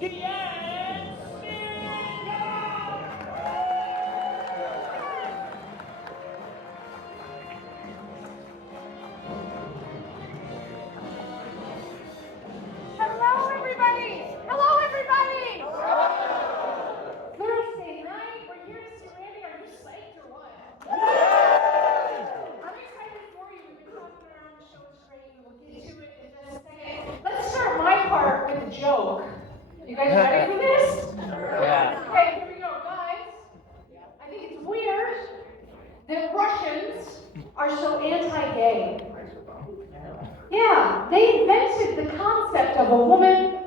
Deanne! Hello, everybody! Hello, everybody! Thursday night, we're here to see Randy. Are you psyched or what? I'm excited for you. We've been talking around. The show is great. We'll get to it in just a second. Let's start my part with a joke. You guys ready for this? Yeah. Okay, here we go, guys. I think it's weird that Russians are so anti-gay. Yeah, they invented the concept of a woman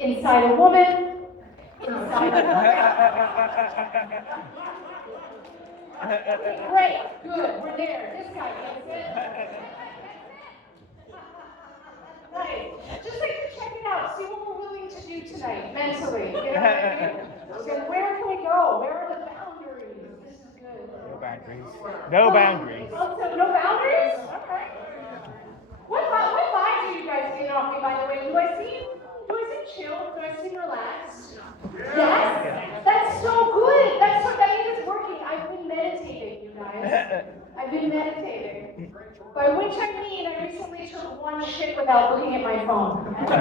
inside a woman inside a woman. Great, good, we're there. This guy gets it. Nice. Just like to check it out, see what we're willing to do tonight, mentally. You know what I mean? Okay, where can we go? Where are the boundaries? This is good. No boundaries. No boundaries. Also, no boundaries? Okay. What vibes are you guys getting off me, by the way? Do I seem chill? Do I seem relaxed? Yes? That's so good. That means it's working. I've been meditating, you guys. I've been meditating. By which I mean I recently took one shit without looking at my phone. So,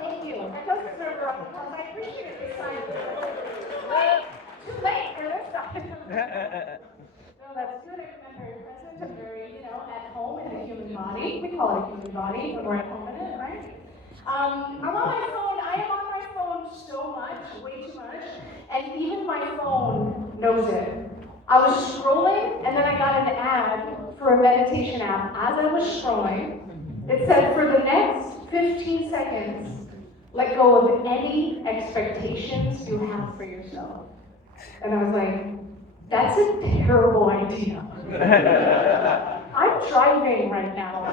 thank you. That doesn't deserve a round of applause. I appreciate it this time. Too late for this time. No, that's good. I'm very present. I'm very, at home in the human body. We call it a human body when we're at home in it, right? I'm on my phone. I am on my phone so much, way too much, and even my phone knows it. I was scrolling, and then I got an ad for a meditation app. As I was scrolling, it said, for the next 15 seconds, let go of any expectations you have for yourself. And I was like, that's a terrible idea. I'm driving right now.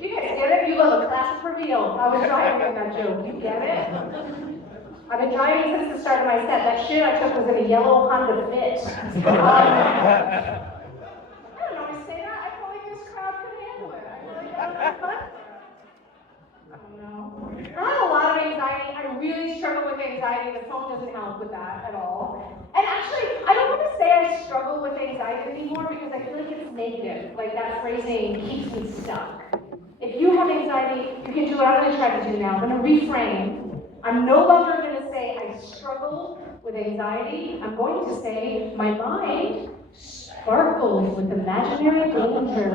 You guys get it? You love a classic reveal. I was driving in that joke. You get it? I've been driving since the start of my set. That shit I took was in a yellow Honda Fit. I don't always say that. I feel like this crowd could handle it. I feel like that would be fun. No. I have a lot of anxiety. I really struggle with anxiety. The phone doesn't help with that at all. And actually, I don't want to say I struggle with anxiety anymore because I feel like it's negative. Like that phrasing keeps me stuck. If you have anxiety, you can do what I'm going to try to do now. I'm going to reframe. I'm no longer going to say I struggle with anxiety. I'm going to say my mind sparkles with imaginary danger.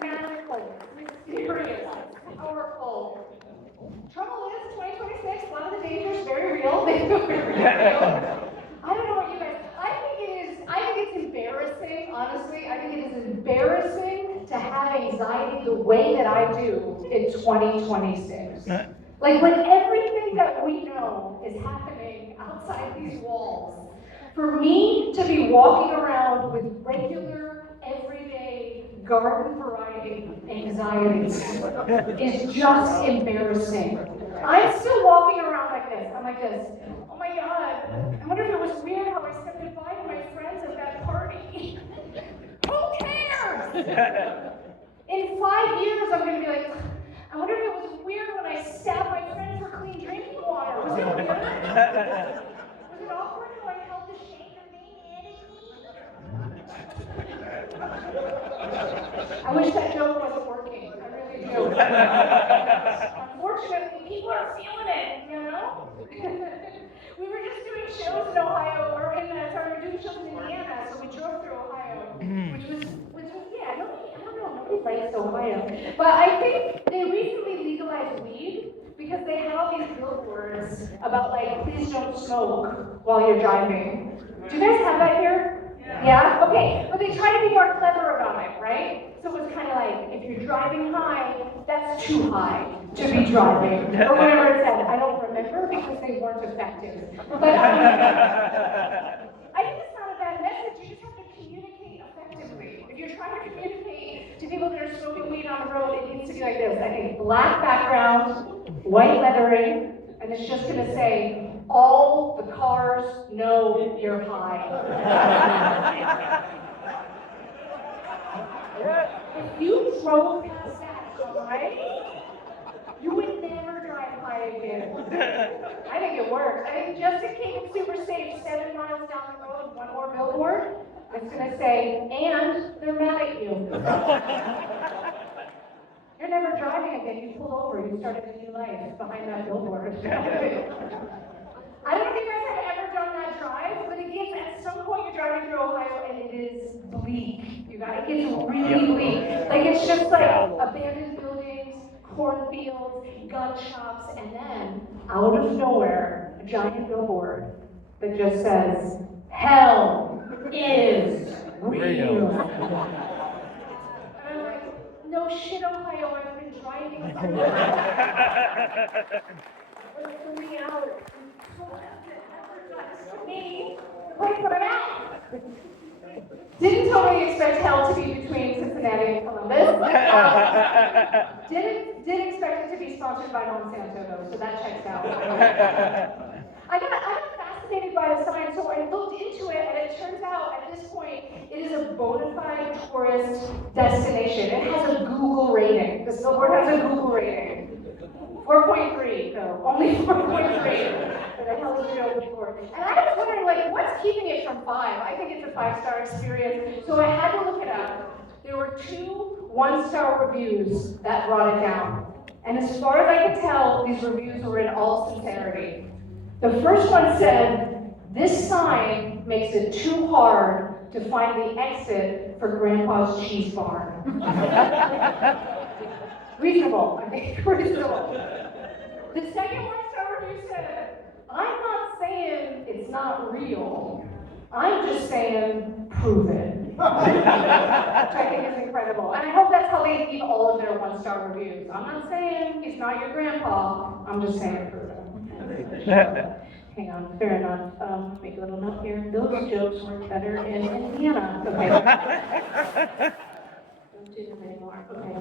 Magical, mysterious, powerful. Trouble is, 2026, a lot of the danger is very real. They feel very real. I don't know what you guys, I think it's embarrassing, honestly, I think it is embarrassing to have anxiety the way that I do in 2026. Like when everything that we know is happening outside these walls, for me to be walking around with regular, everyday, garden variety anxieties is just embarrassing. I'm still walking around like this. I'm like this. Oh my God. I wonder if it was weird how I said goodbye to my friends at that party. Who cares? In 5 years, I'm going to be like, I wonder if it was weird when I stabbed my friend for clean drinking water. Was it weird? Was it awkward how I held the shake of being I wish that joke wasn't working. I really do. Unfortunately, people are feeling it, We were just doing shows in Ohio, or we were doing shows in Indiana, so we drove through Ohio, which was, yeah, I don't know, nobody likes Ohio. But I think they recently legalized weed because they had all these billboards about, like, please don't smoke while you're driving. Do you guys have that here? Yeah? Okay, but they try to be more clever about it, right? So it's kind of like, if you're driving high, that's too high to be driving. Or whatever it said. I don't remember because they weren't effective. But I think it's not a bad message. You just have to communicate effectively. If you're trying to communicate to people that are smoking weed on the road, it needs to be like this. I think black background, white lettering, and it's just gonna say, all the cars know you're high. If you drove past that high, you would never drive high again. I think it works. I think just in case it's super safe, 7 miles down the road, one more billboard, it's gonna say, and they're mad at you. You're never driving again. You pull over. You started a new life behind that billboard. I don't know if you guys have ever done that drive, but it gets, at some point you're driving through Ohio and it is bleak. You guys, it gets really bleak. Like it's just like abandoned buildings, cornfields, gun shops, and then out of nowhere, a giant billboard that just says, hell is real. And I'm like, no shit, Ohio, I've been driving for 3 hours. Me, the place that I'm at. Didn't totally expect hell to be between Cincinnati and Columbus. Did expect it to be sponsored by Monsanto though, so that checks out. I got fascinated by the sign, so I looked into it, and it turns out at this point it is a bona fide tourist destination. It has a Google rating. The billboard has a Google rating. 4.3 though, only 4.3. But I held it over before. And I was wondering, like, what's keeping it from 5? I think it's a 5-star experience. So I had to look it up. There were 2 1-star reviews that brought it down. And as far as I could tell, these reviews were in all sincerity. The first one said, this sign makes it too hard to find the exit for Grandpa's cheese barn. Reasonable, I think, reasonable. The second 1-star review said, I'm not saying it's not real. I'm just saying, prove it. Which I think is incredible. And I hope that's how they leave all of their 1-star reviews. I'm not saying he's not your grandpa. I'm just saying, prove it. Hang on, fair enough. Make a little note here. Those jokes work better in Indiana. Okay. Don't do them anymore. Okay.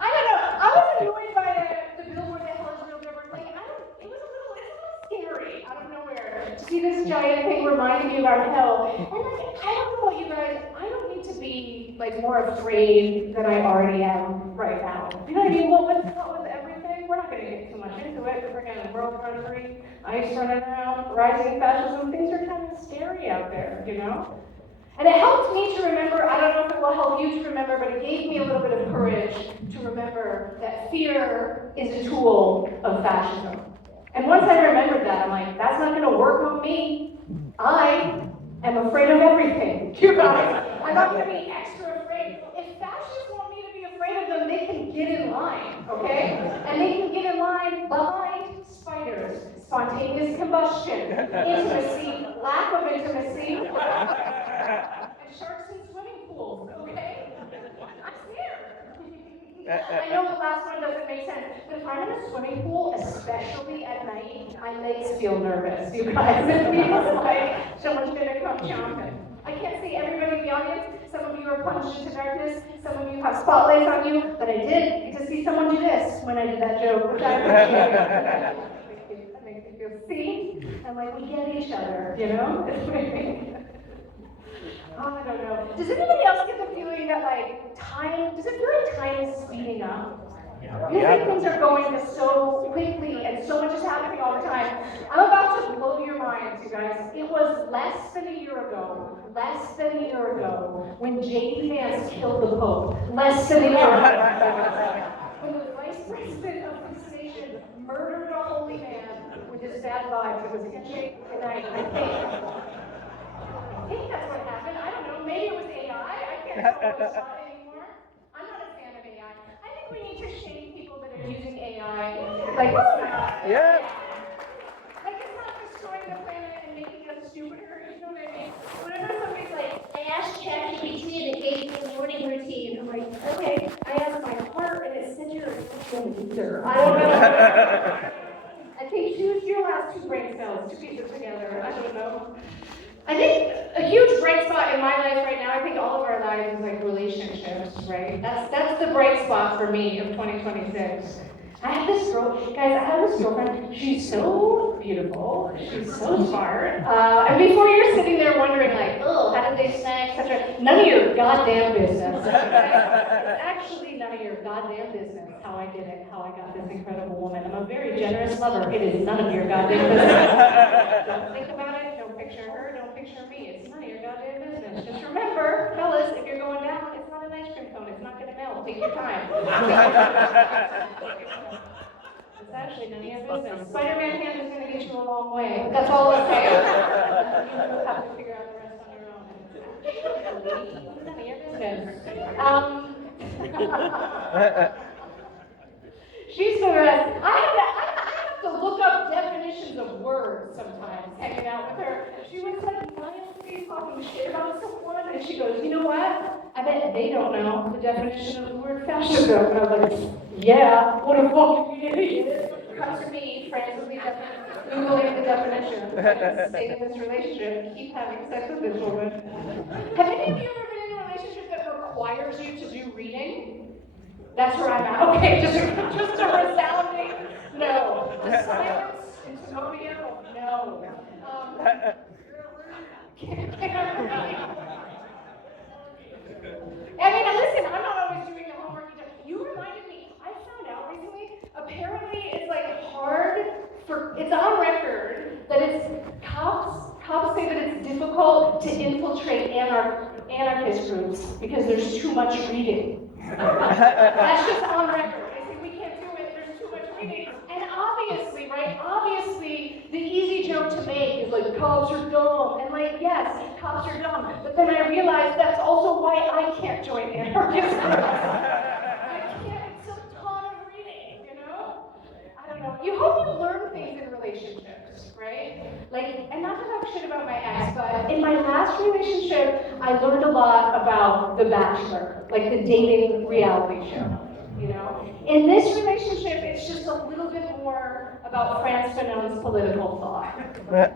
I don't know. I was annoyed by the billboard that held real billboard. Like, it's a little scary out of nowhere to see this giant thing reminding you about hell. And like, I don't know about you guys. I don't need to be like more afraid than I already am right now. You know what I mean? What with everything? We're not going to get too much into it. We're going to world country, ice running around, rising fascism. Things are kind of scary out there, you know. And it helped me to remember, I don't know if it will help you to remember, but it gave me a little bit of courage to remember that fear is a tool of fascism. And once I remembered that, I'm like, that's not going to work on me. I am afraid of everything. You guys, I'm not going to be extra afraid. If fascists want me to be afraid of them, they can get in line, okay? And they can get in line behind spiders, spontaneous combustion, intimacy, lack of intimacy, and sharks in swimming pools, okay? I'm scared. I know the last one doesn't make sense, but if I'm in a swimming pool, especially at night, my legs feel nervous, you guys. It feels like someone's gonna come chomping. I can't see everybody in the audience. Some of you are plunged into darkness. Some of you have spotlights on you, but I did get to see someone do this when I did that joke, which I appreciate. That makes me feel seen, and like we get each other, you know? Oh, I don't know. Does anybody else get the feeling that like does it feel like time is speeding up? Feels like things are going so quickly and so much is happening all the time. I'm about to blow your minds, you guys. It was less than a year ago, when J.D. Vance killed the Pope. Less than a year ago. When the vice president of this nation murdered a holy man with his bad vibes. It was handshake tonight, I think that's what happened. I don't know. Maybe it was AI. I can't tell what it's not anymore. I'm not a fan of AI. I think we need to shame people that are using AI. Like, Yeah. Like, it's not destroying the planet and making us stupider. You know what I mean? Whenever somebody's like, I asked ChatGPT and it gave me a morning routine. I'm like, okay. I asked my heart and it said you're a loser. I don't know. I think choose your last 2 brain cells to piece it together. I don't know. I think a huge bright spot in my life right now, I think all of our lives, is like That's the bright spot for me of 2026. I have this girl, guys, I have this girlfriend, she's so beautiful, she's so smart, and before you're sitting there wondering like, oh, how did they snag such a, none of your goddamn business, okay? It's actually none of your goddamn business how I did it, how I got this incredible woman. I'm a very generous lover, it is none of your goddamn business. Don't think about it, don't picture her, don't picture me, it's none of your goddamn business. Just remember, fellas, if you're going down, it's not an ice cream cone, it's not gonna melt, take your time. It's actually none of your business. Spider-Man hand is going to get you a long way. That's all I'll say. You have to figure out the rest on your own. It's none of your business. She's the rest. I have to look up definitions of words sometimes, hanging out with her. She was like mildly talking shit about someone, and she goes, you know what? I bet they don't know the definition of the word fascism. And I was like, yeah, what a fucking idiot. Come to me, frantically Googling the definition, stay in this relationship, keep having sex with this woman. Have any of you ever been in a relationship that requires you to do reading? That's where I'm at. Okay, just a resounding no. The silence in Timonium, no. Can't really. I mean, listen, I'm not always doing the homework. You reminded me, I found out recently, apparently it's like hard it's on record that it's, cops say that it's difficult to infiltrate anarchist groups because there's too much reading. That's just on record. They say we can't do it, there's too much reading. And obviously, right, the easy joke to make is like, cops are dumb. And like, yes, cops are dumb. But then I realized that's also why I can't join anarchist groups. I can't, it's a ton of reading, you know? I don't know. You hope you learn things in relationships, right? Like, and not to talk shit about my ex, but in my last relationship, I learned a lot about The Bachelor, like the dating reality show, you know? In this relationship, it's just a little bit more about Frantz Fanon's political thought.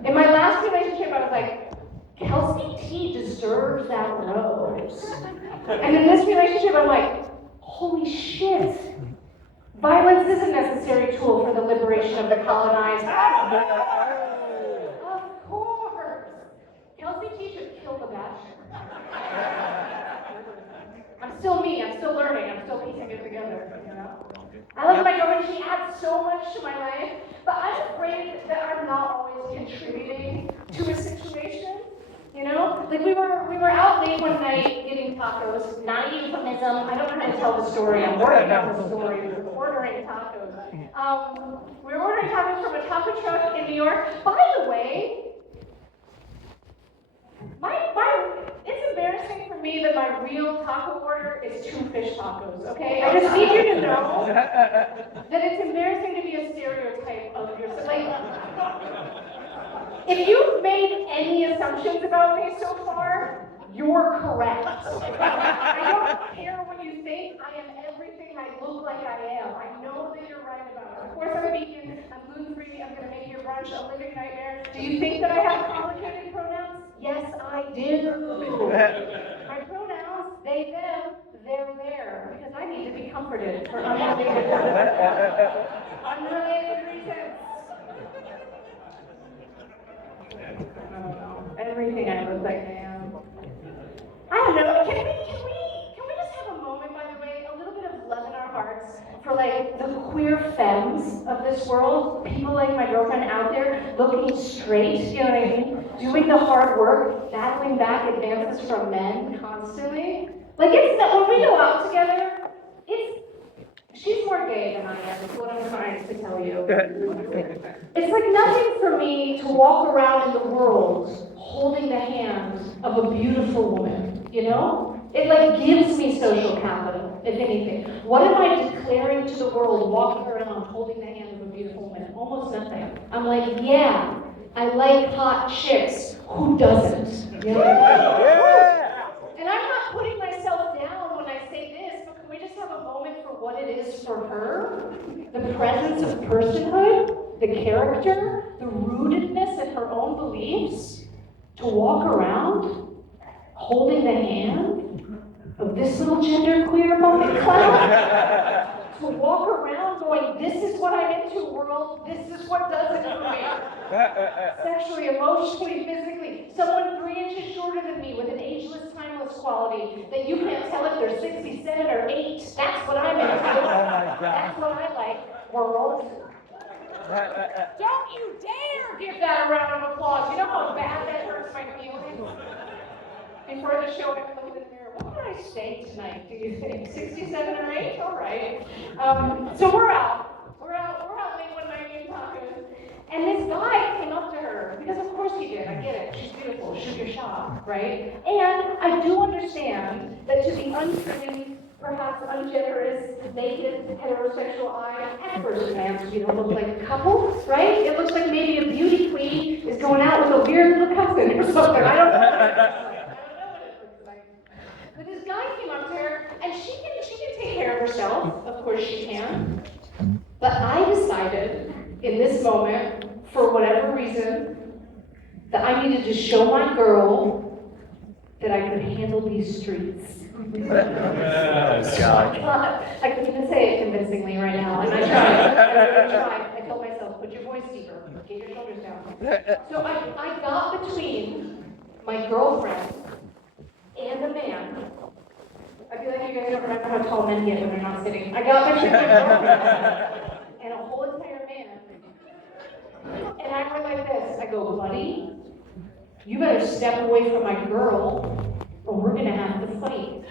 In my last relationship, I was like, Kelsey T deserves that rose. And in this relationship, I'm like, holy shit. Violence is a necessary tool for the liberation of the colonized. Of course. Kelsey T should kill the Bachelor. I'm still me, I'm still learning, I'm still piecing it together, you know? I love my girlfriend, she adds so much to my life, but I'm afraid that I'm not always contributing to a situation. You know, like we were out late one night getting tacos. Not a euphemism. I don't know how to tell the story. I'm working on the story. We were ordering tacos. We were ordering tacos from a taco truck in New York. By the way, it's embarrassing for me that my real taco order is 2 fish tacos. Okay, I just need you to know that it's embarrassing to be a stereotype of yourself. Like, if you've made any assumptions about me so far, you're correct. I don't care what you think. I am everything I look like I am. I know that you're right about it. Of course I'm vegan, I'm gluten-free, I'm going to make your brunch a living nightmare. Do you think that I have complicated pronouns? Yes, I do. My pronouns, they, them, they're there. Because I need to be comforted for unrelated reasons. Everything I look like I am. I don't know. Can we just have a moment, by the way, a little bit of love in our hearts for like the queer femmes of this world, people like my girlfriend out there looking straight, you know what I mean? Doing the hard work, battling back advances from men constantly. Like it's that when we go out together, she's more gay than I am, is what I'm trying to tell you. It's like nothing for me to walk around in the world holding the hand of a beautiful woman, you know? It like gives me social capital, if anything. What am I declaring to the world walking around holding the hand of a beautiful woman? Almost nothing. I'm like, yeah, I like hot chicks. Who doesn't? You know what I mean? And I'm not putting myself down when I say this, but can we just have a moment for what it is for her? The presence of personhood, the character, the rootedness in her own beliefs, to walk around holding the hand of this little genderqueer bucket clown to walk around going, this is what I'm into, world, this is what does it for me. Sexually, emotionally, physically. Someone 3 inches shorter than me with an ageless, timeless quality that you can't tell if they're 67 or 8. That's what I'm into. That's what I like, world. Don't you dare give that a round of applause. You know how bad that hurts my feelings? Before the show, I looked in the mirror. What did I say tonight, do you think? 67 or 8? All right. So we're out. We're out late one night eating tacos. And this guy came up to her, because of course he did. I get it. She's beautiful. Shoot your shot, right? And I do understand that to the untrained, perhaps ungenerous, naked, heterosexual eye, at first glance, look like a couple, right? It looks like maybe a beauty queen is going out with a weird little cousin or something. I don't know what it looks like. But this guy came up to her, and she can take care of herself. Of course she can. But I decided in this moment, for whatever reason, that I needed to show my girl that I could handle these streets. Oh, God. I couldn't even say it convincingly right now, and I tried. I really tried. I told myself, put your voice deeper, get your shoulders down. So I got between my girlfriend and a man. I feel like you guys don't remember how tall men get when they're not sitting. I got between my girlfriend and a whole entire man. And I went like this. I go, buddy, you better step away from my girl, or we're gonna have to fight.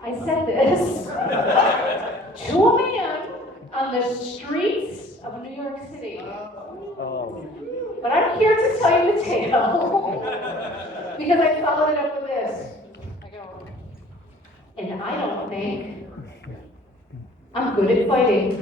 I said this to a man on the streets of New York City. But I'm here to tell you the tale because I followed it up with this. I go, and I don't think I'm good at fighting.